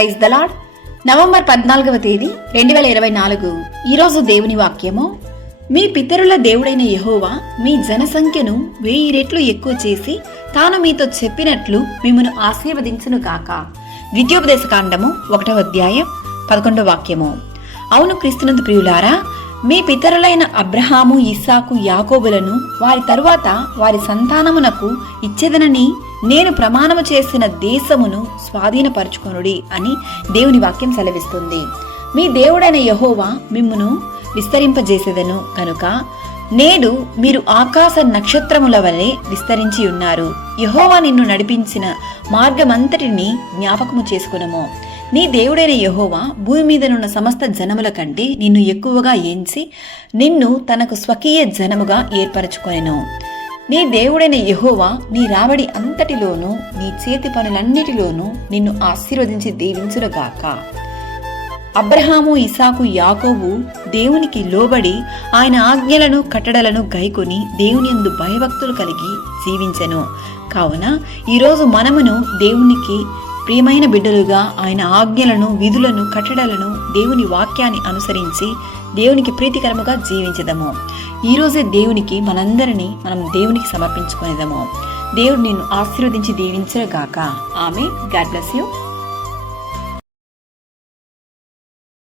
Praise the lord. November 14వ తేదీ 2024. ఈరోజు దేవుని వాక్యము, మీ పితరుల దేవుడైన యెహోవా మీ జనసంఖ్యను 1000 రెట్లు ఎక్కువ చేసి తాను మీతో చెప్పినట్లు మిమ్మును ఆశీర్వదించును గాక. ద్వితీయోపదేశకాండము 1వ అధ్యాయం 11వ వాక్యము. అవును క్రీస్తునందు ప్రియులారా, మీ పితరులైన అబ్రహాము, ఇస్సాకు, యాకోబులను వారి తరువాత వారి సంతానమునకు ఇచ్చేదనని నేను ప్రమాణము చేసిన దేశమును స్వాధీనపరచుకొనుడి అని దేవుని వాక్యం సెలవిస్తుంది. మీ దేవుడైన యెహోవా మిమ్మును విస్తరింపజేసేదను కనుక నేడు మీరు ఆకాశ నక్షత్రముల వలె విస్తరించి ఉన్నారు. యెహోవా నిన్ను నడిపించిన మార్గమంతటిని జ్ఞాపకము చేసుకునము. నీ దేవుడైన యెహోవా భూమి మీదనున్న సమస్త జనముల కంటే నిన్ను ఎక్కువగా ఎంచి నిన్ను తనకు స్వకీయ జనముగా ఏర్పరచుకొనెను. నీ దేవుడైన యెహోవా నీ రాబడి అంతటిలోనూ నీ చేతి పనులన్నిటిలోనూ నిన్ను ఆశీర్వదించి దీవించునుగాక. అబ్రహాము, ఇసాకు, యాకోబు దేవునికి లోబడి ఆయన ఆజ్ఞలను కట్టడలను గైకొని దేవుని యందు భయభక్తులు కలిగి జీవించెను. కావున ఈరోజు మనమును దేవునికి ప్రియమైన బిడ్డలుగా ఆయన ఆజ్ఞలను, విధులను, కట్టడలను, దేవుని వాక్యాన్ని అనుసరించి దేవునికి ప్రీతికరముగా జీవించదము. ఈరోజే దేవునికి మనందరినీ మనం దేవునికి సమర్పించుకునేదము. దేవుడు నిన్ను ఆశీర్వదించి దీవించును గాక. ఆమెన్. God bless you.